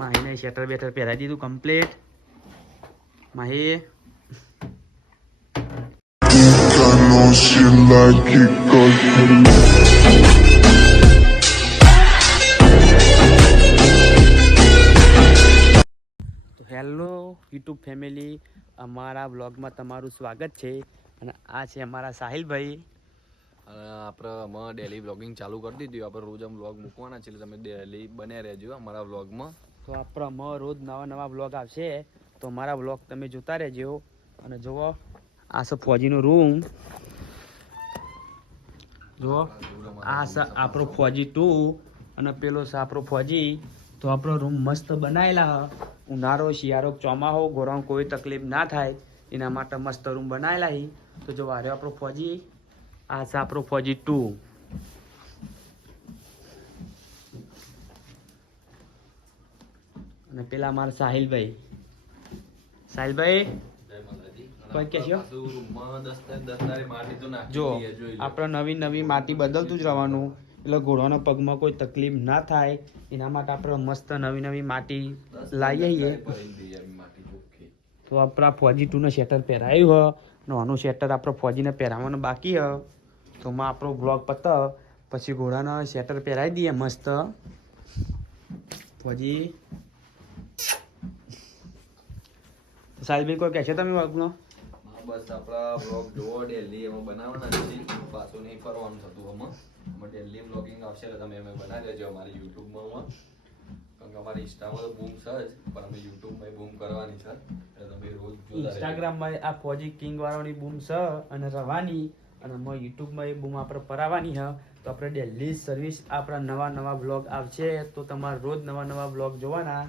માહીને શેટર better પહેરાવી દીધું complete. Mahi તો હેલો યુટ્યુબ ફેમિલી, અમારા બ્લોગમાં તમારું સ્વાગત છે. અને આ છે અમારા સાહિલભાઈ. આપણે ડેલી બ્લોગિંગ ચાલુ કરી દીધું. આપણે રોજ આમ બ્લોગ મૂકવાના છે, એટલે તમે ડેલી બન્યા રહેજો અમારા બ્લોગમાં. તો આપણે રોજ નવા બ્લોગ આવશે, તો અમારા બ્લોગ તમે જોતા રહેજો. અને જુઓ, આ છે ફોજીનો રૂમ. જુઓ, આ છે આપણો ફોજી 2 અને પેલો છે આપણો ફોજી. તો આપણો રૂમ મસ્ત બનાવેલા. ઉનાળો, શિયાળો, ચોમાહો, ગોરામાં કોઈ તકલીફ ના થાય એના માટે મસ્ત રૂમ બનાવેલા. તો જો વારે આપણો ફોજી, આ છે આપણો ફોજી 2. અને પેલા મારા સાહિલભાઈ. કોઈ કહેશો? જો આપણે નવી માટી બદલતું જ રહેવાનું, એટલે ઘોડાના પગમાં કોઈ તકલીફ ના થાય એના માટે આપણે મસ્ત નવી માટી લાવીએ. તો આપણા ફોજી 2 ને શેટર પહેરાયું હ, આનું શેટર આપણે ફોજીને પહેરાવવાનું બાકી હ. તો માં આપણો બ્લોગ પત પછી ઘોડાના શેટર પહેરાવી દઈએ મસ્ત. ફોજી સાહિલભાઈ કોઈ કહેશે તમે વર્ગનો? બસ આપણા બ્લોગ જોવો ડેલી એમાં બનાવવાના છે, પાછું નહીં ફરવાનું થતું. આમાં ડેલી બ્લોગિંગ આવશે એટલે તમે એમાં બનાવી દેજો અમારી યુટ્યુબમાં. કારણ કે અમારી ઇન્સ્ટામાં તો બૂમ છે જ, પણ અમે યુટ્યુબમાં બૂમ કરવાની છે, એટલે તમે રોજ ઇન્સ્ટાગ્રામમાં આ ફોજી કિંગ વાળાની બૂમ છે અને રવાની, અને યુટ્યુબમાં એ બૂમ આપણે પરાવવાની છે. તો આપણે ડેલી સર્વિસ આપણા નવા બ્લોગ આવશે, તો તમારે રોજ નવા બ્લોગ જોવાના.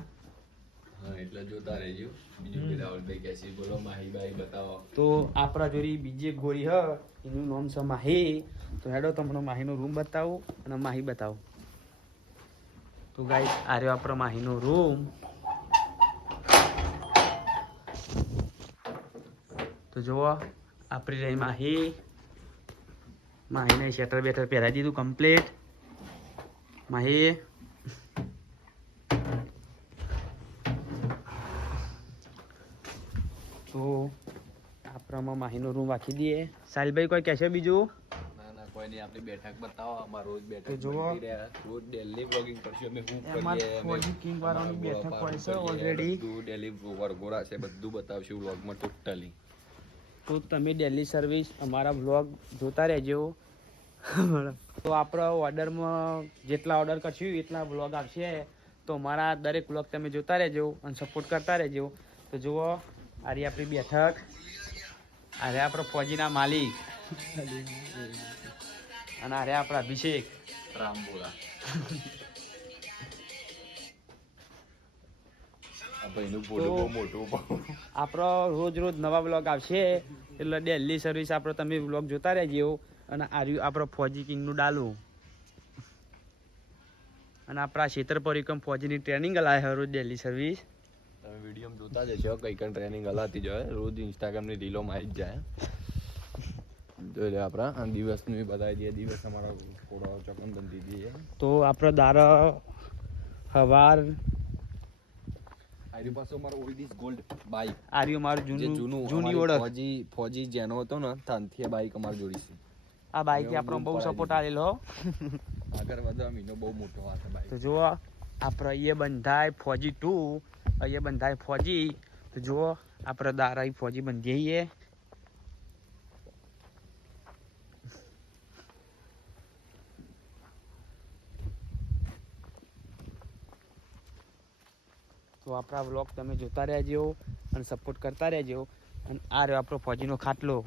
હા, એટલે જોતા રહેજો. બીજું રાહુલભાઈ કહે છે, બોલો માહીબાઈ બતાવો. તો આપણા જોડી બીજી એક ગોળી હ, એનું નામ છે માહી. તો હેડો તમને માહીનો રૂમ બતાવું અને માહી બતાવું. તો ગાઈસ, આ રહ્યો આપણો માહીનો રૂમ. તો જુઓ, આપણી રહી માહીને શેટર બેટર પહેરાવી દીધું કમ્પ્લીટ. માહી તો આપણામાં માહીનો રૂમ રાખી દઈએ. સાહિલભાઈ કોઈ કહેશે બીજું? ના, કોઈ નહીં. આપણી બેઠક બતાવો. અમાર રોજ બેઠક તો જુઓ, રોજ ડેલી બ્લોગિંગ કરશું અમે. શું એમાં કરીએ, ફોજી કિંગ વાળાની બેઠક હોય છે ઓલરેડી. ડેલી વરઘોડા છે, બધું બતાવશું બ્લોગમાં ટોટલી. તો તમે ડેલી સર્વિસ અમારા બ્લોગ જોતા રહેજો. તો આપણો ઓર્ડરમાં જેટલા ઓર્ડર કરશું એટલા બ્લોગ આવશે. તો અમારા દરેક બ્લોગ તમે જોતા રહેજો અને સપોર્ટ કરતા રહેજો. તો જુઓ, આ રહી આપણી બેઠક. આ રહ્યા આપણો ફોજીના માલિક અને આ રહ્યા આપણા અભિષેક રામબોલા. આપણો રોજ નવા બ્લોગ આવશે, એટલે ડેલી સર્વિસ આપણો તમે બ્લોગ જોતા રહેજો. અને આ રહ્યું આપણો ફોજી કિંગનું ડાલું. અને આપણા ક્ષેત્ર પરિક્રમ ફોજીની ટ્રેનિંગ હલાય રોજ ડેલી સર્વિસ. તમે વિડીયો જોતા જશો, કઈ ટ્રેનિંગ હલાતી જાય રોજ. ઇન્સ્ટાગ્રામની રીલોમાં આવી જ જાય. જોઈ લે, આપણા દિવસનું બતાવી દઈએ. દિવસ અમારા થોડો ચોકનબંધી દઈએ. તો આપણો દારો સવાર આર્યું પાછો મારો ઓલ્ડ ઇઝ ગોલ્ડ બાઈક. આર્યું મારું જૂની ઓળખ. ફોજી જેનો હતો ને ત્યાંથી આ બાઈક અમારી જોડી છે. આ બાઈક આપણો બહુ સપોર્ટ આવેલો. આગળ વધવા મીનો બહુ મોટો વાત બાઈક. તો જુઓ, આપણે અહીંયા બંધાય ફોજી 2, અહીંયા બંધાય ફોજી. તો જુઓ, આપણે દારા ફોજી બંધીએ. તો આપણા વ્લોગ તમે જોતા રહેજો અને સપોર્ટ કરતા રહેજો. અને આ રહ્યો આપણો ફોજીનો ખાટલો.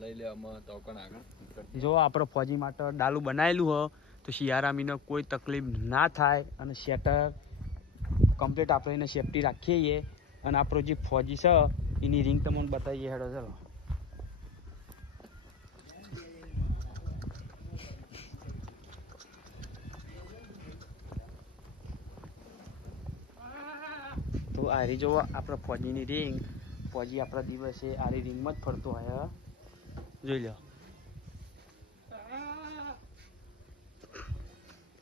લઈ લેવામાં તો પણ આગળ જો આપણો ફોજી માટે ડાલું બનાવેલું હોય, તો શિયાળામીને કોઈ તકલીફ ના થાય અને શેટર કમ્પ્લીટ આપણે એને સેફટી રાખીએ. અને આપણો જે ફોજી છે એની રિંગ તમને બતાવીએ. હેડો ચલો. તો આ રહી જુઓ આપણે ફોજીની રિંગ. ફોજી આપણા દિવસે આ રિંગમાં જ ફરતો હોય. જોઈ લો.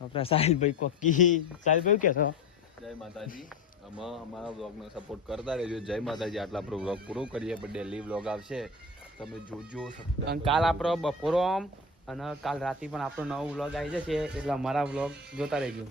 આપણા સાહિલભાઈ કોકી સાહિલભાઈ કે છો જય માતાજી. આમાં અમારા બ્લોગને સપોર્ટ કરતા રહેજો. જય માતાજી. આટલા આપણો બ્લોગ પૂરો કરીએ, પણ ડેલી બ્લોગ આવશે, તમે જોજો. અને કાલ આપણો બપોરો આમ અને કાલ રાતે પણ આપણો નવો વ્લોગ આવી જશે, એટલે અમારા વ્લોગ જોતા રહેજો.